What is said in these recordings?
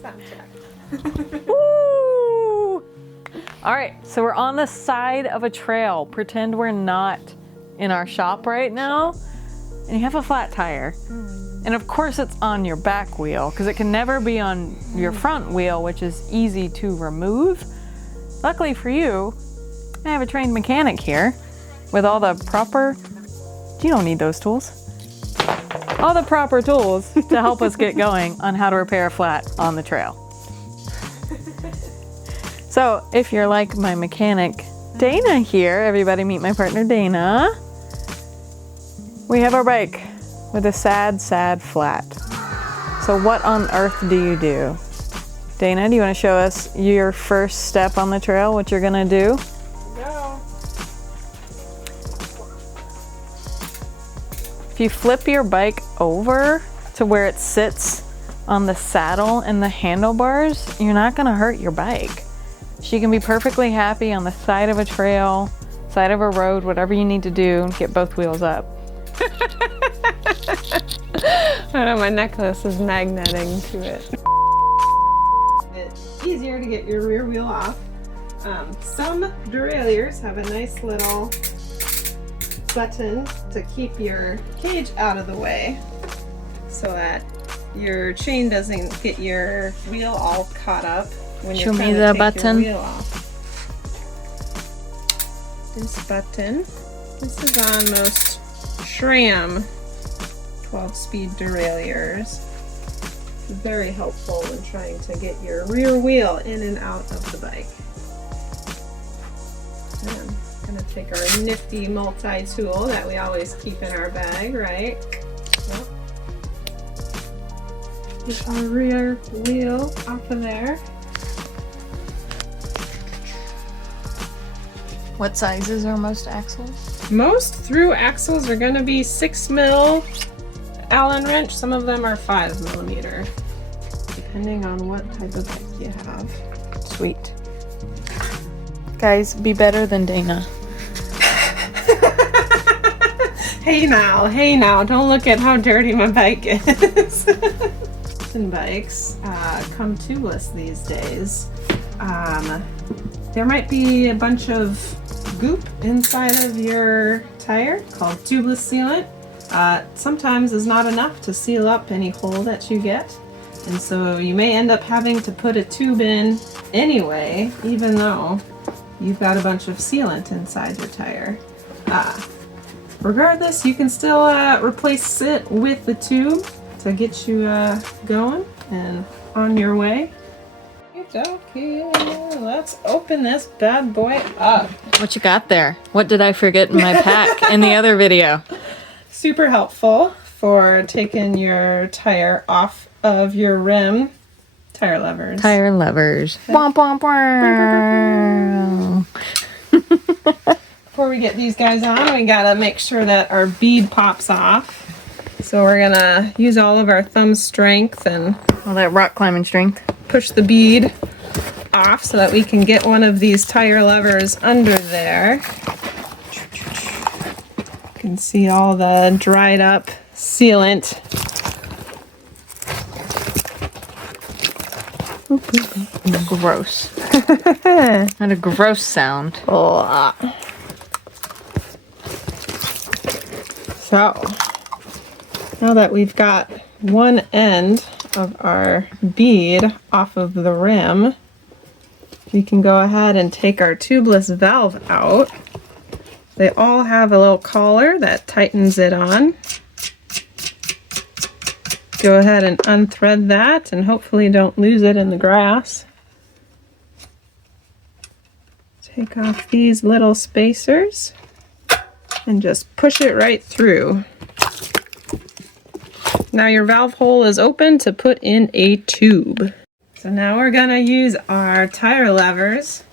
Sound check. Woo! All right, so we're on the side of a trail. Pretend we're not in our shop right now. And you have a flat tire. And of course it's on your back wheel because it can never be on your front wheel, which is easy to remove. Luckily for you, I have a trained mechanic here with all the proper, you don't need those tools, all the proper tools to help us get going on how to repair a flat on the trail. So if you're like my mechanic, Dana here, everybody meet my partner Dana. We have our bike with a sad, sad flat. So what on earth do you do? Dana, do you want to show us your first step on the trail, what you're gonna do? Go. If you flip your bike over to where it sits on the saddle and the handlebars, you're not gonna hurt your bike. She can be perfectly happy on the side of a trail, side of a road, whatever you need to do, get both wheels up. I know my necklace is magneting to it. It's easier to get your rear wheel off. Some derailleurs have a nice little button to keep your cage out of the way so that your chain doesn't get your wheel all caught up when you're trying to take your wheel off. This button, this is on most SRAM 12-speed derailleurs. It's very helpful when trying to get your rear wheel in and out of the bike. And I'm gonna take our nifty multi-tool that we always keep in our bag, right? Yep. Get our rear wheel off of there. What sizes are most axles? Most through axles are going to be 6mm Allen wrench. Some of them are 5mm, depending on what type of bike you have. Sweet. Guys, be better than Dana. Hey now, don't look at how dirty my bike is. And bikes come tubeless these days. There might be a bunch of goop inside of your tire called tubeless sealant. Sometimes is not enough to seal up any hole that you get, and so you may end up having to put a tube in anyway, even though you've got a bunch of sealant inside your tire. Regardless, you can still replace it with the tube to get you going and on your way. Okay, let's open this bad boy up. What you got there? What did I forget in my pack in the other video? Super helpful for taking your tire off of your rim. Tire levers. Tire levers. Womp womp womp. Before we get these guys on, we gotta make sure that our bead pops off. So we're gonna use all of our thumb strength and All that rock climbing strength. push the bead off so that we can get one of these tire levers under there. You can see all the dried up sealant. Gross. What a gross sound. So, now that we've got one end of our bead off of the rim, we can go ahead and take our tubeless valve out. They all have a little collar that tightens it on. Go ahead and unthread that and hopefully don't lose it in the grass. Take off these little spacers and just push it right through. Now your valve hole is open to put in a tube. So now we're gonna use our tire levers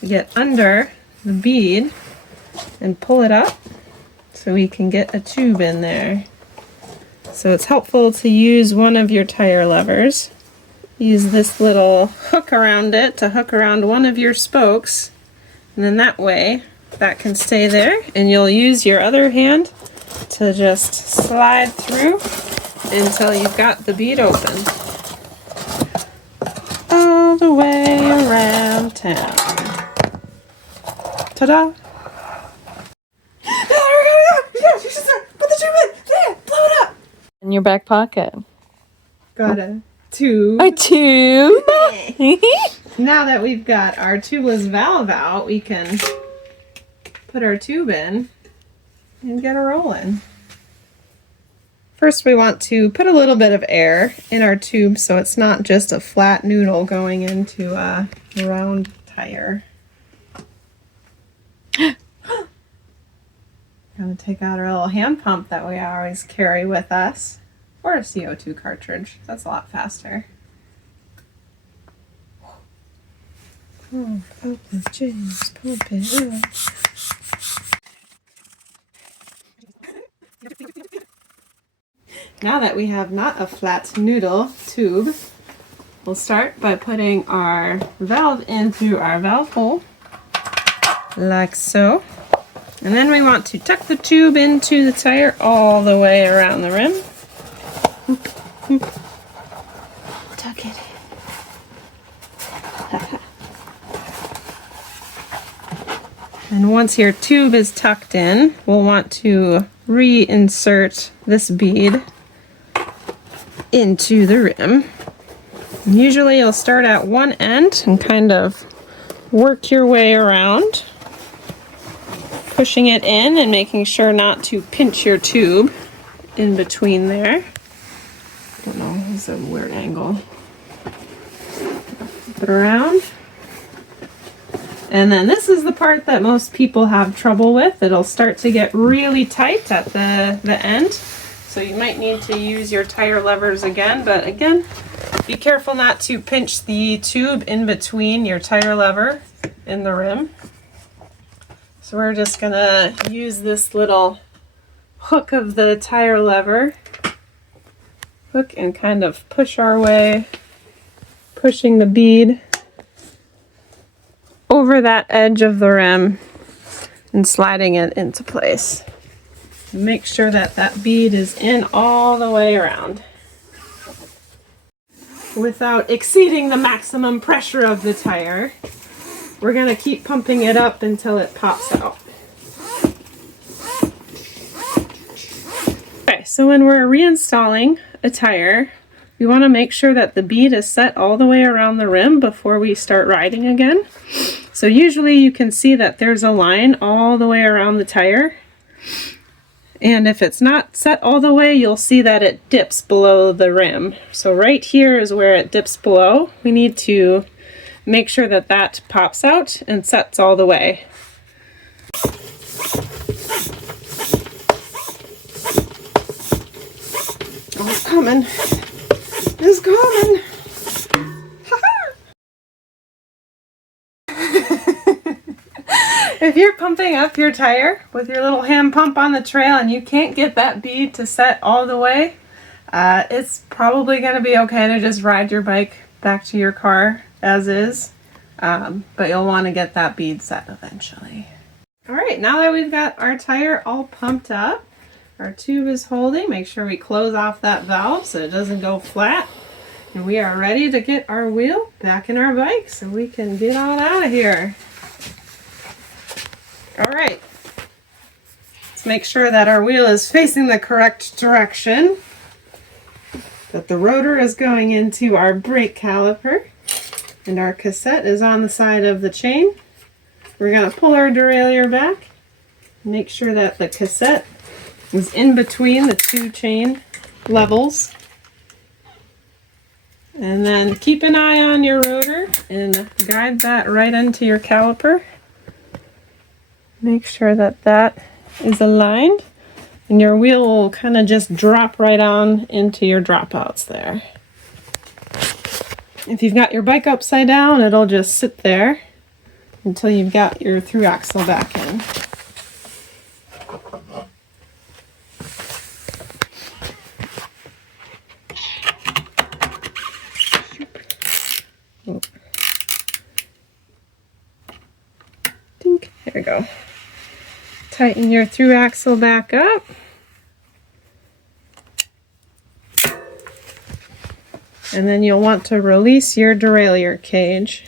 to get under the bead and pull it up so we can get a tube in there. So it's helpful to use one of your tire levers. Use this little hook around it to hook around one of your spokes, and then that way that can stay there, and you'll use your other hand to just slide through until you've got the bead open. all the way around town. Ta-da! Yeah, you should put the tube in. Yeah, blow it up. In your back pocket. Got a tube. A tube. Now that we've got our tubeless valve out, we can put our tube in and get her rolling. First, we want to put a little bit of air in our tube so it's not just a flat noodle going into a round tire. Gonna take out our little hand pump that we always carry with us, or a CO2 cartridge. That's a lot faster. Pump it, James, pump it up. Now that we have not a flat noodle tube, we'll start by putting our valve in through our valve hole, like so. And then we want to tuck the tube into the tire all the way around the rim. Tuck it in. And once your tube is tucked in, we'll want to reinsert this bead into the rim. Usually you'll start at one end and kind of work your way around, pushing it in and making sure not to pinch your tube in between there. I don't know, it's a weird angle. Flip it around. And then this is the part that most people have trouble with. It'll start to get really tight at the end. So you might need to use your tire levers again, but again, be careful not to pinch the tube in between your tire lever and the rim. So we're just gonna use this little hook of the tire lever, hook, and kind of push our way, pushing the bead over that edge of the rim and sliding it into place. Make sure that that bead is in all the way around without exceeding the maximum pressure of the tire. We're going to keep pumping it up until it pops out. Okay, so when we're reinstalling a tire, we want to make sure that the bead is set all the way around the rim before we start riding again. So usually you can see that there's a line all the way around the tire. And if it's not set all the way, you'll see that it dips below the rim. So right here is where it dips below. We need to make sure that that pops out and sets all the way. Oh, it's coming. It's coming. If you're pumping up your tire with your little hand pump on the trail and you can't get that bead to set all the way, it's probably going to be okay to just ride your bike back to your car as is, but you'll want to get that bead set eventually. Alright, now that we've got our tire all pumped up, our tube is holding, make sure we close off that valve so it doesn't go flat, and we are ready to get our wheel back in our bike so we can get on out of here. Alright, let's make sure that our wheel is facing the correct direction, that the rotor is going into our brake caliper, and our cassette is on the side of the chain. We're going to pull our derailleur back, make sure that the cassette is in between the two chain levels, and then keep an eye on your rotor and guide that right into your caliper. Make sure that that is aligned, and your wheel will kind of just drop right on into your dropouts there. If you've got your bike upside down, it'll just sit there until you've got your through axle back in. Oh. Dink. There we go. Tighten your through axle back up. And then you'll want to release your derailleur cage.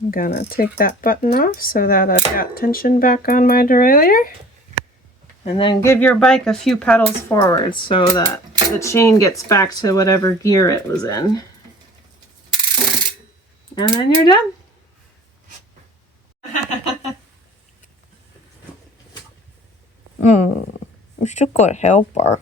I'm gonna take that button off so that I've got tension back on my derailleur. And then give your bike a few pedals forward so that the chain gets back to whatever gear it was in. And then you're done. We still got helper.